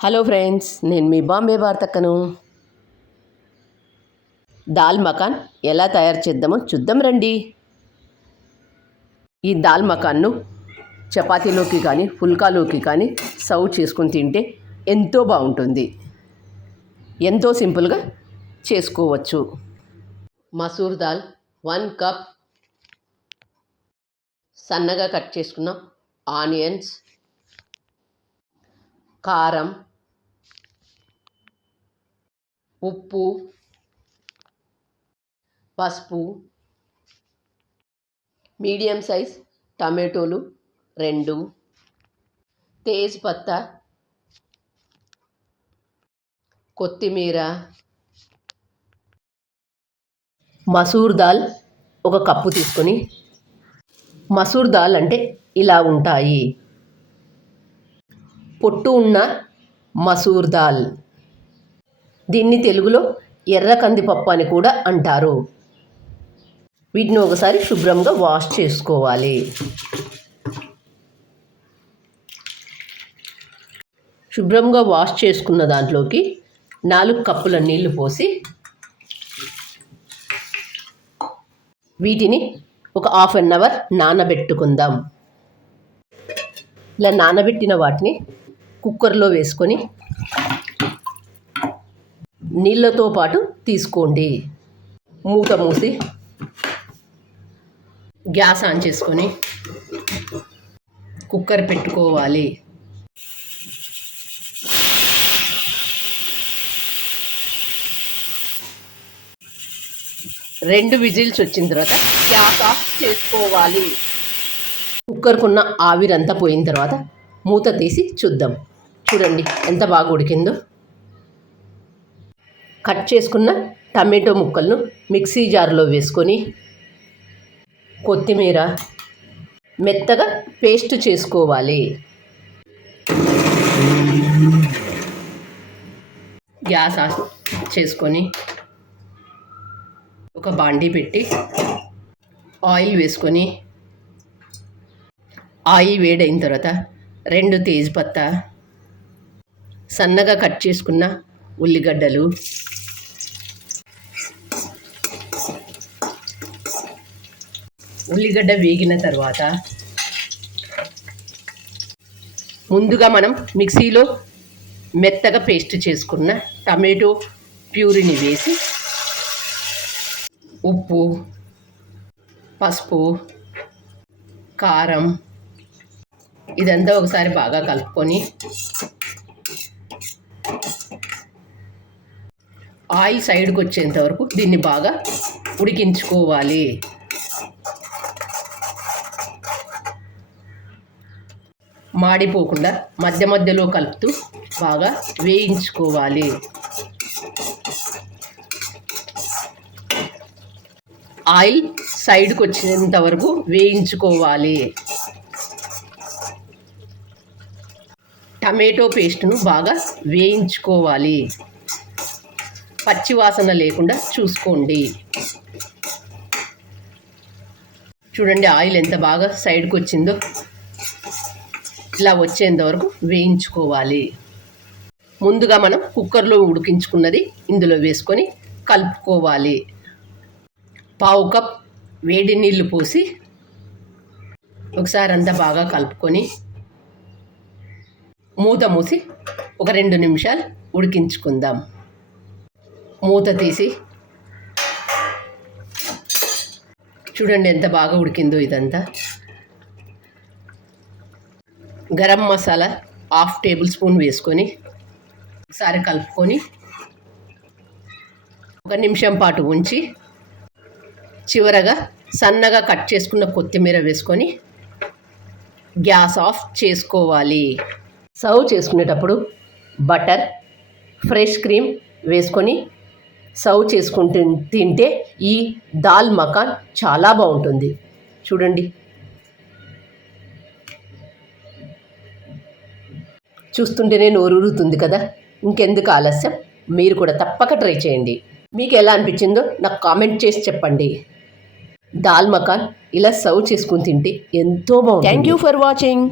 Hello friends నేను మీ బాంబే వార్తక్కను. దాల్ మకాన్ ఎలా తయారు చేద్దామో చూద్దాం రండి. ఈ దాల్ మకాన్ను చపాతీలోకి కానీ ఫుల్కాలోకి కానీ సర్వ్ చేసుకుని తింటే ఎంతో బాగుంటుంది. ఎంతో సింపుల్గా చేసుకోవచ్చు. మసూర్ దాల్ వన్ కప్ సన్నగా కట్ చేసుకున్న ఆనియన్స్ కారం ఉప్పు పసుపు మీడియం సైజ్ టమాటోలు రెండు తేజ్పత్తా కొత్తిమీర మసూర్ దాల్ ఒక కప్పు తీసుకొని మసూర్ దాల్ అంటే ఇలా ఉంటాయి. పొట్టు ఉన్న మసూర్ దాల్. దీన్ని తెలుగులో ఎర్ర కందిపప్పు అని కూడా అంటారు. వీటిని ఒకసారి శుభ్రంగా వాష్ చేసుకోవాలి. శుభ్రంగా వాష్ చేసుకున్న దాంట్లోకి నాలుగు కప్పుల నీళ్ళు పోసి వీటిని ఒక హాఫ్ అన్ అవర్ నానబెట్టుకుందాం. ఇలా నానబెట్టిన వాటిని కుక్కర్లో వేసుకొని నీళ్ళతో పాటు తీసుకోండి. మూత మూసి గ్యాస్ ఆన్ చేసుకొని కుక్కర్ పెట్టుకోవాలి. రెండు విజిల్స్ వచ్చిన తర్వాత గ్యాస్ ఆఫ్ చేసుకోవాలి. కుక్కర్కున్న ఆవిరంతా పోయిన తర్వాత మూత తీసి చూద్దాం. చూడండి ఎంత బాగా ఉడికిందో. కట్ చేసుకున్న టమాటో ముక్కలను మిక్సీ జార్లో వేసుకొని కొత్తిమీర మెత్తగా పేస్ట్ చేసుకోవాలి. గ్యాస్ ఆఫ్ చేసుకొని ఒక బాండీ పెట్టి ఆయిల్ వేసుకొని ఆయిల్ వేడైన తర్వాత రెండు తేజ్పత్తా సన్నగా కట్ చేసుకున్న ఉల్లిగడ్డలు ఉల్లిగడ్డ వేగిన తర్వాత ముందుగా మనం మిక్సీలో మెత్తగా పేస్ట్ చేసుకున్న టమాటో ప్యూరిని వేసి ఉప్పు పసుపు కారం ఇదంతా ఒకసారి బాగా కలుపుకొని ఆయిల్ సైడ్కి వచ్చేంత వరకు దీన్ని బాగా ఉడికించుకోవాలి. మాడిపోకుండా మధ్య మధ్యలో కలుపుతూ బాగా వేయించుకోవాలి. ఆయిల్ సైడ్కి వచ్చేంత వరకు వేయించుకోవాలి. టమాటో పేస్ట్ను బాగా వేయించుకోవాలి. పచ్చివాసన లేకుండా చూసుకోండి. చూడండి ఆయిల్ ఎంత బాగా సైడ్కి వచ్చిందో. ఇలా వచ్చేంత వరకు వేయించుకోవాలి. ముందుగా మనం కుక్కర్లో ఉడికించుకున్నది ఇందులో వేసుకొని కలుపుకోవాలి. పావు కప్ వేడి నీళ్ళు పోసి ఒకసారి అంతా బాగా కలుపుకొని మూత మూసి ఒక రెండు నిమిషాలు ఉడికించుకుందాం. మూత తీసి చూడండి ఎంత బాగా ఉడికిందో ఇదంతా. Garam masala half table spoon వేసుకొని ఒకసారి కలుపుకొని ఒక నిమిషం పాటు ఉంచి చివరగా సన్నగా కట్ చేసుకున్న కొత్తిమీర వేసుకొని గ్యాస్ ఆఫ్ చేసుకోవాలి. సర్వ్ చేసుకునేటప్పుడు బటర్ ఫ్రెష్ క్రీమ్ వేసుకొని సర్వ్ చేసుకుంటు తింటే ఈ దాల్ మకాన్ చాలా బాగుంటుంది. చూడండి. చూస్తుంటేనే నోరూరుతుంది కదా? ఇంకెందుకు ఆలస్యం? మీరు కూడా తప్పక ట్రై చేయండి. మీకు ఎలా అనిపించిందో నాకు కామెంట్ చేసి చెప్పండి. దాల్ మకాన్ ఇలా సర్వ్ చేసుకుని తింటే ఎంతో బాగుంది థ్యాంక్ యూ ఫర్ వాచింగ్